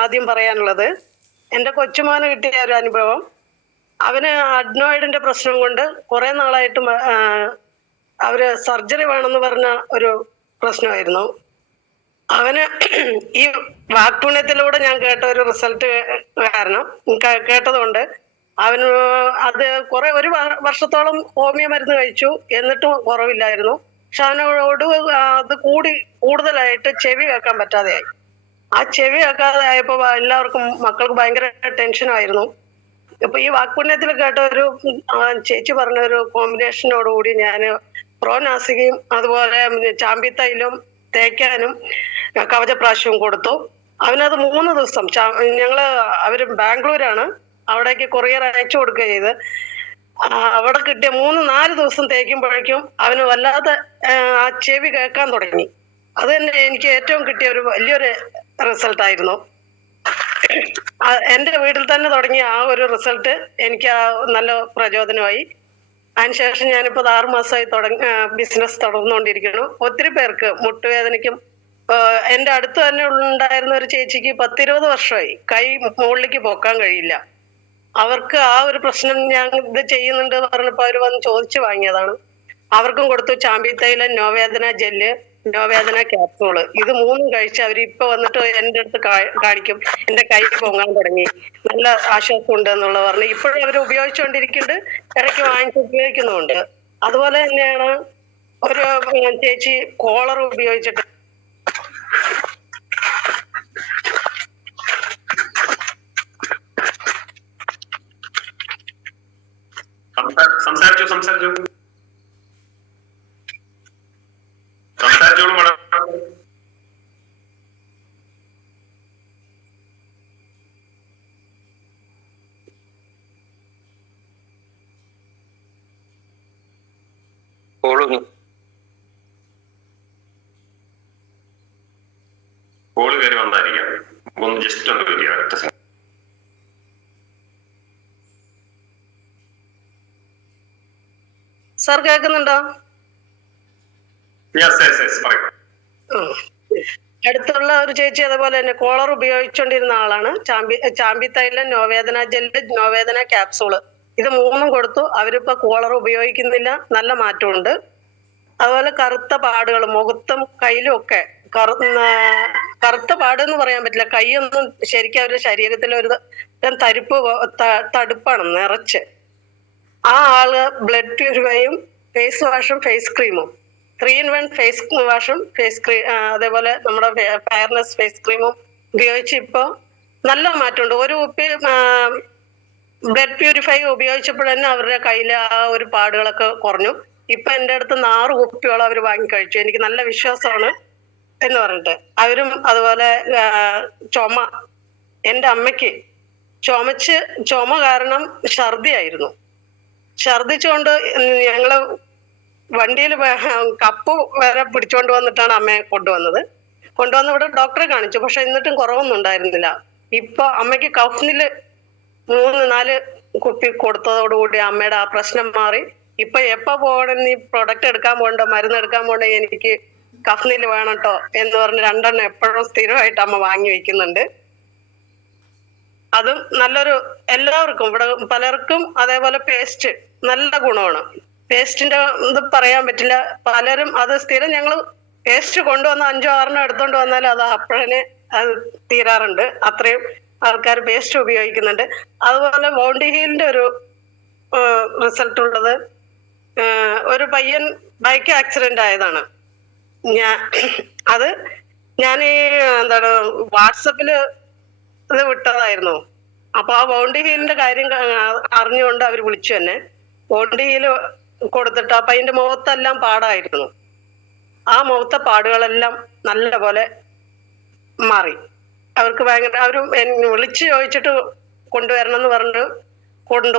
ആദ്യം പറയാനുള്ളത്. എൻ്റെ കൊച്ചുമോന് കിട്ടിയ ഒരു അനുഭവം. അവന് അഡ്നോയിഡിന്റെ പ്രശ്നം കൊണ്ട് കുറെ നാളായിട്ട് അവര് സർജറി വേണമെന്ന് പറഞ്ഞ ഒരു പ്രശ്നമായിരുന്നു. അവന് ഈ വാക്പുണ്യത്തിലൂടെ ഞാൻ കേട്ട ഒരു റിസൾട്ട് കാരണം കേട്ടതുകൊണ്ട് അവന് അത് ഒരു വർഷത്തോളം ഹോമിയോ മരുന്ന് കഴിച്ചു, എന്നിട്ടും കുറവില്ലായിരുന്നു. പക്ഷെ അവനോട് അത് കൂടുതലായിട്ട് ചെവി കേൾക്കാൻ പറ്റാതെയായി. ആ ചെവി കേൾക്കാതെ ആയപ്പോ എല്ലാവർക്കും മക്കൾക്ക് ഭയങ്കര ടെൻഷനായിരുന്നു. ഇപ്പൊ ഈ വാക്പുണ്യത്തിൽ കേട്ട ഒരു ചേച്ചി പറഞ്ഞ ഒരു കോമ്പിനേഷനോടുകൂടി ഞാൻ പ്രോനാസികയും അതുപോലെ ചാമ്പിത്തൈലും തേക്കാനും കവചപ്രാശവും കൊടുത്തു. അവനത് 3 ദിവസം അവര് ബാംഗ്ലൂരാണ്, അവിടേക്ക് കൊറിയർ അയച്ചു കൊടുക്കുക ചെയ്ത്. അവിടെ കിട്ടിയ 3-4 ദിവസം തേക്കുമ്പോഴേക്കും അവന് വല്ലാതെ ആ ചെവി കേൾക്കാൻ തുടങ്ങി. അത് തന്നെ എനിക്ക് ഏറ്റവും കിട്ടിയ ഒരു വലിയൊരു റിസൾട്ടായിരുന്നു. എൻ്റെ വീട്ടിൽ തന്നെ തുടങ്ങിയ ആ ഒരു റിസൾട്ട് എനിക്ക് നല്ല പ്രചോദനമായി. അതിനുശേഷം ഞാനിപ്പോൾ 6 മാസമായി ബിസിനസ് തുടർന്നുകൊണ്ടിരിക്കുന്നു. ഒത്തിരി പേർക്ക് മുട്ടുവേദനയ്ക്കും, എൻ്റെ അടുത്ത് തന്നെ ഉണ്ടായിരുന്ന ഒരു ചേച്ചിക്ക് 10-20 വർഷമായി കൈ മുകളിലേക്ക് പൊക്കാൻ കഴിയില്ല. അവർക്ക് ആ ഒരു പ്രശ്നം ഞാൻ ഇത് ചെയ്യുന്നുണ്ട് പറഞ്ഞപ്പോൾ അവർ വന്ന് ചോദിച്ചു വാങ്ങിയതാണ്. അവർക്കും കൊടുത്തു ചാമ്പിത്തൈലം, നോവേദന ജെല്ല്, നോവേദന ക്യാപ്സൂള്. ഇത് 3 കഴിച്ച് അവർ ഇപ്പൊ വന്നിട്ട് എൻ്റെ അടുത്ത് കാണിക്കും, എൻ്റെ കൈ പൊങ്ങാൻ തുടങ്ങി, നല്ല ആശ്വാസം ഉണ്ട് എന്നുള്ള പറഞ്ഞ് ഇപ്പോഴും അവർ ഉപയോഗിച്ചുകൊണ്ടിരിക്കുന്നുണ്ട്, ഇടയ്ക്ക് വാങ്ങിച്ച് ഉപയോഗിക്കുന്നുമുണ്ട്. അതുപോലെ തന്നെയാണ് ഒരു ചേച്ചി കോളർ ഉപയോഗിച്ചിട്ട് കോള് കയറി വന്നായിരിക്കാം. ഒന്ന് ജസ്റ്റ് ഒന്ന് വരിക. സാർ കേൾക്കുന്നുണ്ടോ? അടുത്തുള്ള ഒരു ചേച്ചി അതുപോലെ തന്നെ കോളർ ഉപയോഗിച്ചുകൊണ്ടിരുന്ന ആളാണ്. ചാമ്പിത്തൈലം, നോവേദന ജെല്ല്, നോവേദന ക്യാപ്സൂള്, ഇത് 3 കൊടുത്തു. അവരിപ്പോ കോളർ ഉപയോഗിക്കുന്നില്ല, നല്ല മാറ്റമുണ്ട്. അതുപോലെ കറുത്ത പാടുകൾ മുഖത്തും കയ്യിലും ഒക്കെ, കറുത്ത പാടെന്ന് പറയാൻ പറ്റില്ല, കൈയൊന്നും ശരിക്കും അവരുടെ ശരീരത്തിൽ ഒരു തടുപ്പാണ് നിറച്ച്. ആ ആള് ബ്ലഡ് പ്യൂരിഫൈയും ഫേസ് വാഷും ഫേസ് ക്രീമും 3-in-1 ഫേസ് വാഷും ഫേസ് ക്രീം, അതേപോലെ നമ്മുടെ ഫെയർനെസ് ഫേസ് ക്രീമും ഉപയോഗിച്ച് ഇപ്പൊ നല്ല മാറ്റമുണ്ട്. ഒരു കുപ്പി ബ്ലഡ് പ്യൂരിഫൈ ഉപയോഗിച്ചപ്പോൾ തന്നെ അവരുടെ കയ്യിലെ ആ ഒരു പാടുകളൊക്കെ കുറഞ്ഞു. ഇപ്പൊ എൻ്റെ അടുത്ത് 6 കുപ്പിയോളം അവർ വാങ്ങിക്കഴിച്ചു. എനിക്ക് നല്ല വിശ്വാസമാണ് എന്ന് പറഞ്ഞിട്ട്. അവരും അതുപോലെ ചുമ, എൻ്റെ അമ്മയ്ക്ക് ചുമ കാരണം ഛർദിയായിരുന്നു. ഛർദിച്ചുകൊണ്ട് ഞങ്ങള് വണ്ടിയിൽ കപ്പ് വരെ പിടിച്ചോണ്ട് വന്നിട്ടാണ് അമ്മയെ കൊണ്ടുവന്ന് ഇവിടെ ഡോക്ടറെ കാണിച്ചു. പക്ഷെ എന്നിട്ടും കുറവൊന്നും ഉണ്ടായിരുന്നില്ല. ഇപ്പൊ അമ്മയ്ക്ക് കഫ്നില് 3-4 കുപ്പി കൊടുത്തതോടുകൂടി അമ്മയുടെ ആ പ്രശ്നം മാറി. ഇപ്പൊ എപ്പോ പോകണം, നീ പ്രൊഡക്റ്റ് എടുക്കാൻ പോകണ്ടോ, മരുന്ന് എടുക്കാൻ പോകണ്ടോ, എനിക്ക് കഫ്നില് വേണം കേട്ടോ എന്ന് പറഞ്ഞ് 2 എണ്ണം എപ്പോഴും സ്ഥിരമായിട്ട് അമ്മ വാങ്ങി വെക്കുന്നുണ്ട്. അതും നല്ലൊരു, എല്ലാവർക്കും ഇവിടെ പലർക്കും. അതേപോലെ പേസ്റ്റ് നല്ല ഗുണമാണ്. പേസ്റ്റിന്റെ ഇത് പറയാൻ പറ്റില്ല. പലരും അത് സ്ഥിരം, ഞങ്ങൾ പേസ്റ്റ് കൊണ്ടുവന്ന് 5-6 എടുത്തോണ്ട് വന്നാൽ അത് അപ്പോഴേ അത് തീരാറുണ്ട്. അത്രയും ആൾക്കാർ പേസ്റ്റ് ഉപയോഗിക്കുന്നുണ്ട്. അതുപോലെ ബോണ്ടി ഹീലിന്റെ ഒരു റിസൾട്ട് ഉള്ളത്, ഒരു പയ്യൻ ബൈക്ക് ആക്സിഡന്റ് ആയതാണ്. ഞാൻ ഈ വാട്സപ്പില് ഇത് വിട്ടതായിരുന്നു. അപ്പൊ ആ ബോണ്ടി ഹീലിന്റെ കാര്യം അറിഞ്ഞുകൊണ്ട് അവർ വിളിച്ചു തന്നെ. ബോണ്ടി ഹീല് കൊടുത്തിട്ട് അപ്പൊ അതിന്റെ മുഖത്തെല്ലാം പാടായിരുന്നു. ആ മുഖത്തെ പാടുകളെല്ലാം നല്ല പോലെ മാറി. അവർക്ക് അവര് വിളിച്ചു ചോദിച്ചിട്ട് കൊണ്ടുവരണം എന്ന് പറഞ്ഞിട്ട്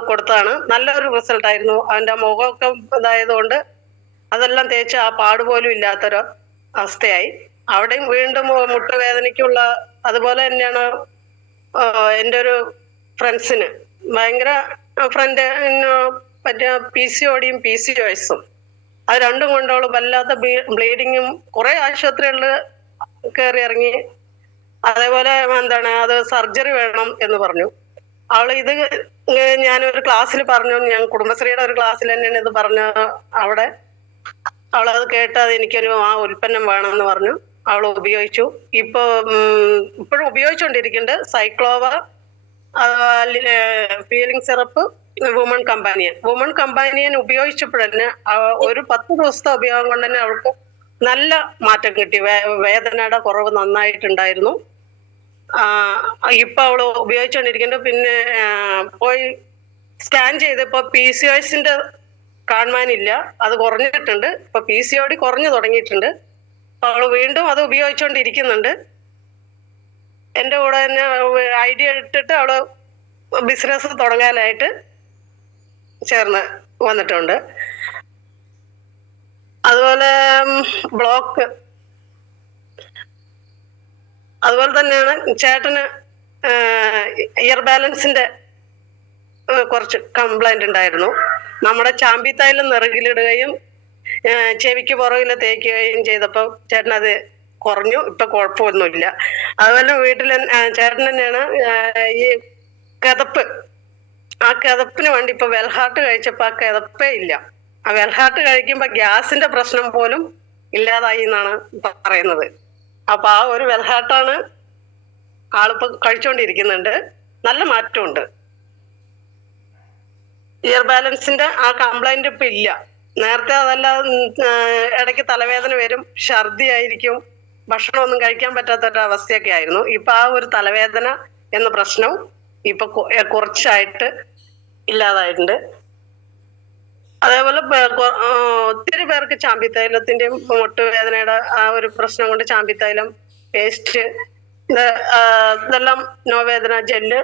കൊടുത്തതാണ്. നല്ലൊരു റിസൾട്ട് ആയിരുന്നു. അവന്റെ മുഖമൊക്കെ ഇതായതുകൊണ്ട് അതെല്ലാം തേച്ച് ആ പാട് പോലും ഇല്ലാത്തൊരു അവസ്ഥയായി. അവിടെയും വീണ്ടും മുട്ടുവേദനയ്ക്കുള്ള, അതുപോലെ തന്നെയാണ് എൻ്റെ ഒരു ഫ്രണ്ട്സിന് ഭയങ്കര ഫ്രണ്ട് മറ്റേ PCODയും PCOSും, അത് രണ്ടും കൊണ്ടോളൂ വല്ലാത്ത ബ്ലീഡിങ്ങും കുറെ ആശുപത്രികളിൽ കയറി ഇറങ്ങി അതേപോലെ അത് സർജറി വേണം എന്ന് പറഞ്ഞു. അവള് ഇത് ഞാനൊരു ക്ലാസ്സിൽ പറഞ്ഞു, ഞാൻ കുടുംബശ്രീയുടെ ഒരു ക്ലാസ്സിൽ തന്നെയാണ് ഇത് പറഞ്ഞ. അവിടെ അവളത് കേട്ട് അത് എനിക്കൊരു ഉൽപ്പന്നം വേണമെന്ന് പറഞ്ഞു. അവൾ ഉപയോഗിച്ചു. ഇപ്പോഴും ഉപയോഗിച്ചുകൊണ്ടിരിക്കുന്നുണ്ട്. സൈക്ലോവ, ഫീലിംഗ് സിറപ്പ്, വുമൺ കമ്പാനിയൻ ഉപയോഗിച്ചപ്പോഴന്നെ ഒരു 10 ദിവസത്തെ ഉപയോഗം കൊണ്ട് തന്നെ അവൾക്ക് നല്ല മാറ്റം കിട്ടി. വേദനയുടെ കുറവ് നന്നായിട്ടുണ്ടായിരുന്നു. ഇപ്പൊ അവള് ഉപയോഗിച്ചുകൊണ്ടിരിക്കുന്നുണ്ട്. പിന്നെ പോയി സ്കാൻ ചെയ്തപ്പോ PCOSന്റെ കാണുവാനില്ല, അത് കുറഞ്ഞിട്ടുണ്ട്. ഇപ്പൊ PCOD കുറഞ്ഞു തുടങ്ങിയിട്ടുണ്ട്. അപ്പൊ അവള് വീണ്ടും അത് ഉപയോഗിച്ചുകൊണ്ടിരിക്കുന്നുണ്ട്. എന്റെ കൂടെ തന്നെ ഐഡിയ ഇട്ടിട്ട് അവള് ബിസിനസ് തുടങ്ങാനായിട്ട് ചേർന്ന് വന്നിട്ടുണ്ട്. അതുപോലെ ബ്ലോക്ക്, അതുപോലെ തന്നെയാണ് ചേട്ടന് ഇയർ ബാലൻസിന്റെ കുറച്ച് കംപ്ലൈന്റ് ഉണ്ടായിരുന്നു. നമ്മുടെ ചാമ്പി തൈലം നിറകിലിടുകയും ചെവിക്ക് പുറകില് തേക്കുകയും ചെയ്തപ്പോ ചേട്ടനത് കുറഞ്ഞു. ഇപ്പൊ കുഴപ്പമൊന്നുമില്ല. അതുപോലെ വീട്ടിൽ ചേട്ടൻ തന്നെയാണ് ഈ കിതപ്പ്, ആ കിതപ്പിന് വേണ്ടി ഇപ്പൊ വെൽഹാർട്ട് കഴിച്ചപ്പോ ആ കിതപ്പേ ഇല്ല. ആ വെൽഹാർട്ട് കഴിക്കുമ്പോ ഗ്യാസിന്റെ പ്രശ്നം പോലും ഇല്ലാതായി എന്നാണ് പറയുന്നത്. അപ്പൊ ആ ഒരു വെൽഹാർട്ടാണ് ആളിപ്പോ കഴിച്ചുകൊണ്ടിരിക്കുന്നുണ്ട്. നല്ല മാറ്റമുണ്ട്. ഇയർ ബാലൻസിന്റെ ആ കംപ്ലൈന്റ് ഇപ്പൊ ഇല്ല. നേരത്തെ അതല്ല, ഇടയ്ക്ക് തലവേദന വരും, ഛർദി ആയിരിക്കും, ഭക്ഷണമൊന്നും കഴിക്കാൻ പറ്റാത്തൊരവസ്ഥയൊക്കെ ആയിരുന്നു. ഇപ്പൊ ആ ഒരു തലവേദന എന്ന പ്രശ്നം ഇപ്പൊ കുറച്ചായിട്ട് ഇല്ലാതായിട്ടുണ്ട്. അതേപോലെ ഒത്തിരി പേർക്ക് ചാമ്പിത്തൈലത്തിന്റെയും മുട്ടുവേദനയുടെ ആ ഒരു പ്രശ്നം കൊണ്ട് ചാമ്പിത്തൈലം പേസ്റ്റ്, ഇതെല്ലാം നോവേദന ജെല്ല്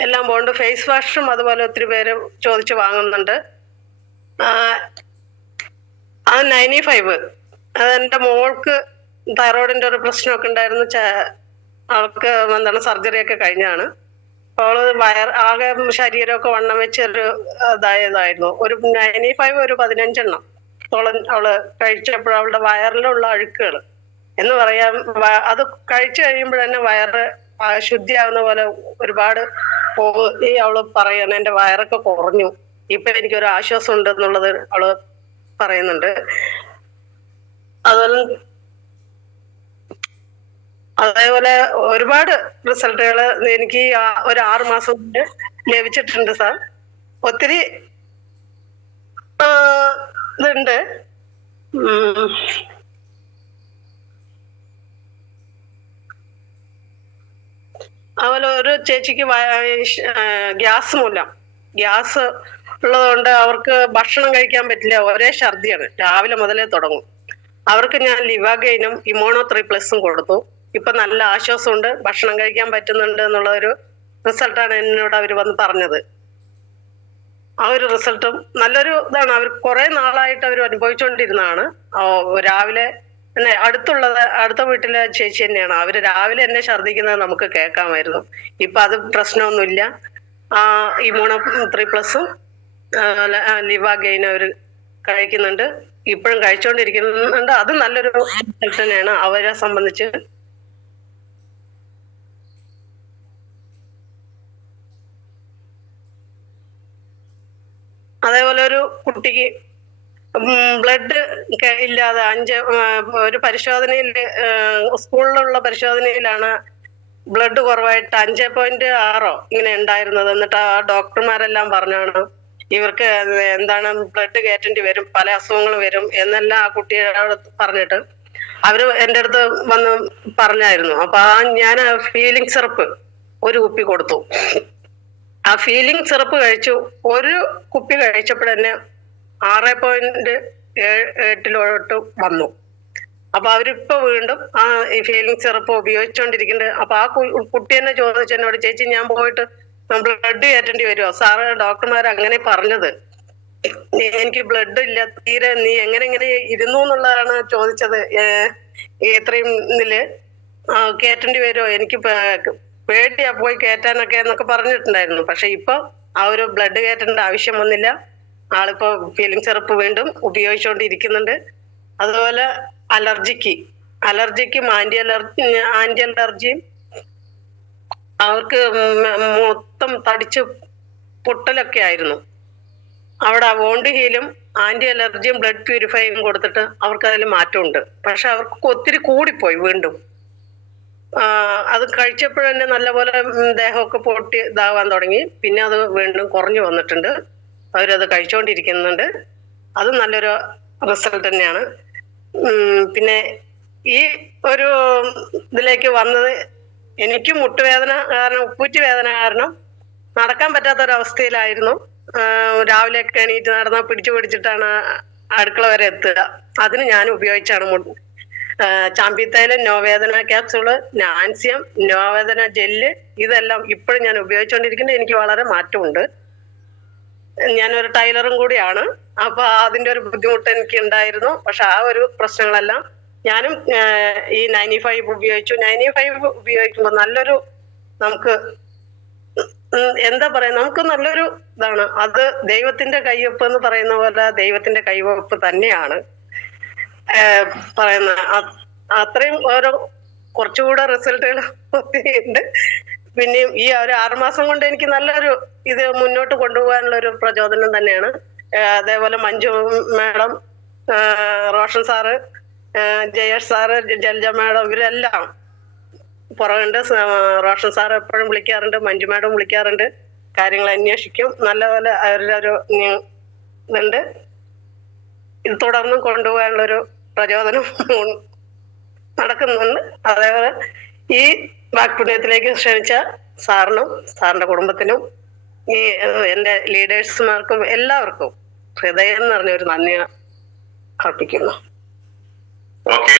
എല്ലാം പോകുന്നുണ്ട്. ഫേസ് വാഷും അതുപോലെ ഒത്തിരി പേര് ചോദിച്ച് വാങ്ങുന്നുണ്ട്. അത് 95. അതെന്റെ മോൾക്ക് തൈറോയിഡിന്റെ ഒരു പ്രശ്നമൊക്കെ ഉണ്ടായിരുന്നു. അവൾക്ക് സർജറി ഒക്കെ കഴിഞ്ഞാണ്. അപ്പോൾ അവള് ആകെ ശരീരമൊക്കെ വണ്ണം വെച്ചൊരു ഇതായതായിരുന്നു. ഒരു 95 ഒരു 15 എണ്ണം അവള് കഴിച്ചപ്പോൾ അവളുടെ വയറിലുള്ള അഴുക്കുകൾ എന്ന് പറയാൻ, അത് കഴിച്ചു കഴിയുമ്പോൾ തന്നെ വയറ് ശുദ്ധിയാവുന്ന പോലെ ഒരുപാട് ഈ അവള് പറയാണ്, എന്റെ വയറൊക്കെ കുറഞ്ഞു, ഇപ്പൊ എനിക്കൊരു ആശ്വാസം ഉണ്ട് എന്നുള്ളത് അവള് പറയുന്നുണ്ട്. അതേപോലെ ഒരുപാട് റിസൾട്ടുകൾ എനിക്ക് ഒരു 6 മാസം കൊണ്ട് ലഭിച്ചിട്ടുണ്ട് സാർ. ഒത്തിരി ഇതുണ്ട്. അതുപോലെ ഒരു ചേച്ചിക്ക് ഗ്യാസ് ഉള്ളതുകൊണ്ട് അവർക്ക് ഭക്ഷണം കഴിക്കാൻ പറ്റില്ല, ഒരേ ഛർദിയാണ്, രാവിലെ മുതലേ തുടങ്ങും. അവർക്ക് ഞാൻ ലിവാഗൈനും ഇമോണോ 3+ കൊടുത്തു. ഇപ്പൊ നല്ല ആശ്വാസമുണ്ട്, ഭക്ഷണം കഴിക്കാൻ പറ്റുന്നുണ്ട് എന്നുള്ള ഒരു റിസൾട്ടാണ് എന്നോട് അവർ വന്ന് പറഞ്ഞത്. ആ ഒരു റിസൾട്ടും നല്ലൊരു ഇതാണ്. അവർ കുറെ നാളായിട്ട് അവർ അനുഭവിച്ചുകൊണ്ടിരുന്നതാണ്. രാവിലെ അടുത്ത വീട്ടിലെ ചേച്ചി തന്നെയാണ്. അവര് രാവിലെ എന്നെ ഛർദ്ദിക്കുന്നത് നമുക്ക് കേൾക്കാമായിരുന്നു. ഇപ്പൊ അത് പ്രശ്നമൊന്നുമില്ല. ഇമോണോ 3+ഉം ലിവാഗൈനും അവര് കഴിക്കുന്നുണ്ട്. ഇപ്പോഴും കഴിച്ചുകൊണ്ടിരിക്കുന്നുണ്ട്. അത് നല്ലൊരു റിസൾട്ട് തന്നെയാണ് അവരെ സംബന്ധിച്ച്. അതേപോലെ ഒരു കുട്ടിക്ക് ബ്ലഡ് ഇല്ലാതെ ഒരു പരിശോധനയിൽ, സ്കൂളിലുള്ള പരിശോധനയിലാണ് ബ്ലഡ് കുറവായിട്ട് 5.6 ഇങ്ങനെ ഉണ്ടായിരുന്നത്. എന്നിട്ട് ആ ഡോക്ടർമാരെല്ലാം പറഞ്ഞാണ് ഇവർക്ക് ബ്ലഡ് കയറ്റേണ്ടി വരും, പല അസുഖങ്ങൾ വരും എന്നെല്ലാം ആ കുട്ടിയോട് പറഞ്ഞിട്ട് അവര് എൻ്റെ അടുത്ത് വന്ന് പറഞ്ഞായിരുന്നു. അപ്പൊ ഞാൻ ഫീലിംഗ് സിറപ്പ് ഒരു കുപ്പി കൊടുത്തു. ആ ഫീലിംഗ് സിറപ്പ് കഴിച്ചു. ഒരു കുപ്പി കഴിച്ചപ്പോഴന്നെ 6.8 വന്നു. അപ്പൊ അവരിപ്പോ വീണ്ടും ഈ ഫീലിംഗ് സിറപ്പ് ഉപയോഗിച്ചുകൊണ്ടിരിക്കുന്നുണ്ട്. അപ്പൊ ആ കുട്ടി തന്നെ ചോദിച്ചു എന്നോട്, ചേച്ചി ഞാൻ പോയിട്ട് ബ്ലഡ് കയറ്റേണ്ടി വരുമോ? സാറ് ഡോക്ടർമാർ അങ്ങനെ പറഞ്ഞത്, എനിക്ക് ബ്ലഡ് ഇല്ല തീരെ, നീ എങ്ങനെ ഇരുന്നു എന്നുള്ളതാണ് ചോദിച്ചത്. ഇത്രയും ഇതില് കയറ്റേണ്ടി വരുമോ, എനിക്ക് പേടിയാ പോയി കയറ്റാനൊക്കെ എന്നൊക്കെ പറഞ്ഞിട്ടുണ്ടായിരുന്നു. പക്ഷെ ഇപ്പൊ ആ ഒരു ബ്ലഡ് കയറ്റേണ്ട ആവശ്യം വന്നില്ല. ആളിപ്പോ ഫീലിംഗ് സിറപ്പ് വീണ്ടും ഉപയോഗിച്ചുകൊണ്ടിരിക്കുന്നുണ്ട്. അതുപോലെ അലർജിക്കും ആന്റി അലർജിയും അവർക്ക് മൊത്തം തടിച്ച് പൊട്ടലൊക്കെ ആയിരുന്നു. അവിടെ വോണ്ട് ഹീലും ആന്റി അലർജിയും ബ്ലഡ് പ്യൂരിഫൈയും കൊടുത്തിട്ട് അവർക്ക് അതിൽ മാറ്റമുണ്ട്. പക്ഷെ അവർക്ക് ഒത്തിരി കൂടിപ്പോയി വീണ്ടും. അത് കഴിച്ചപ്പോഴന്നെ നല്ലപോലെ ദേഹമൊക്കെ പൊട്ടി ഇതാവാൻ തുടങ്ങി. പിന്നെ അത് വീണ്ടും കുറഞ്ഞു വന്നിട്ടുണ്ട്. അവരത് കഴിച്ചുകൊണ്ടിരിക്കുന്നുണ്ട്. അത് നല്ലൊരു റിസൾട്ട് തന്നെയാണ്. പിന്നെ ഈ ഒരു ഇതിലേക്ക് വന്നത് എനിക്ക് മുട്ടുവേദന കാരണം, ഉപ്പൂറ്റി വേദന കാരണം നടക്കാൻ പറ്റാത്തൊരവസ്ഥയിലായിരുന്നു. രാവിലെയൊക്കെ എണീറ്റ് നടന്ന പിടിച്ചിട്ടാണ് അടുക്കള വരെ എത്തുക. അതിന് ഞാൻ ഉപയോഗിച്ചാണ് ചാമ്പിത്തൈലം, നോവേദന ക്യാപ്സൂള്, നാൻസിയം, നോവേദന ജെല്ല്, ഇതെല്ലാം ഇപ്പോഴും ഞാൻ ഉപയോഗിച്ചുകൊണ്ടിരിക്കുന്നത്. എനിക്ക് വളരെ മാറ്റമുണ്ട്. ഞാനൊരു ടൈലറും കൂടിയാണ്. അപ്പൊ അതിന്റെ ഒരു ബുദ്ധിമുട്ട് എനിക്ക് ഉണ്ടായിരുന്നു. പക്ഷെ ആ ഒരു പ്രശ്നങ്ങളെല്ലാം ഞാനും ഈ 95 ഉപയോഗിച്ചു. 95 ഉപയോഗിക്കുമ്പോൾ നല്ലൊരു നമുക്ക് എന്താ പറയാ, നമുക്ക് നല്ലൊരു ഇതാണ്. അത് ദൈവത്തിന്റെ കയ്യൊപ്പ് എന്ന് പറയുന്ന പോലെ ദൈവത്തിന്റെ കൈവപ്പ് തന്നെയാണ് പറയുന്നത്. അത്രയും ഓരോ കുറച്ചുകൂടെ റിസൾട്ടുകൾ ഉണ്ട്. പിന്നെയും ഈ ഒരു 6 മാസം കൊണ്ട് എനിക്ക് നല്ലൊരു ഇത് മുന്നോട്ട് കൊണ്ടുപോകാനുള്ള ഒരു പ്രചോദനം തന്നെയാണ്. അതേപോലെ Manju madam, Roshan sir, Jayesh sir, Jalaja madam, ഇവരെല്ലാം പുറകുണ്ട്. റോഷൻ സാർ എപ്പോഴും വിളിക്കാറുണ്ട്, മഞ്ജു മാഡം വിളിക്കാറുണ്ട്, കാര്യങ്ങൾ അന്വേഷിക്കും. നല്ലപോലെ അവരൊരു ഇതുണ്ട്. ഇത് തുടർന്നും കൊണ്ടുപോകാനുള്ളൊരു പ്രചോദനം നടക്കുന്നുണ്ട്. അതേപോലെ ഈ വാക്പുണ്യത്തിലേക്ക് ക്ഷണിച്ച സാറിനും സാറിന്റെ കുടുംബത്തിനും ഈ എന്റെ ലീഡേഴ്സുമാർക്കും എല്ലാവർക്കും ഹൃദയം നിറഞ്ഞൊരു നന്ദി അർപ്പിക്കുന്നു. ഓക്കെ.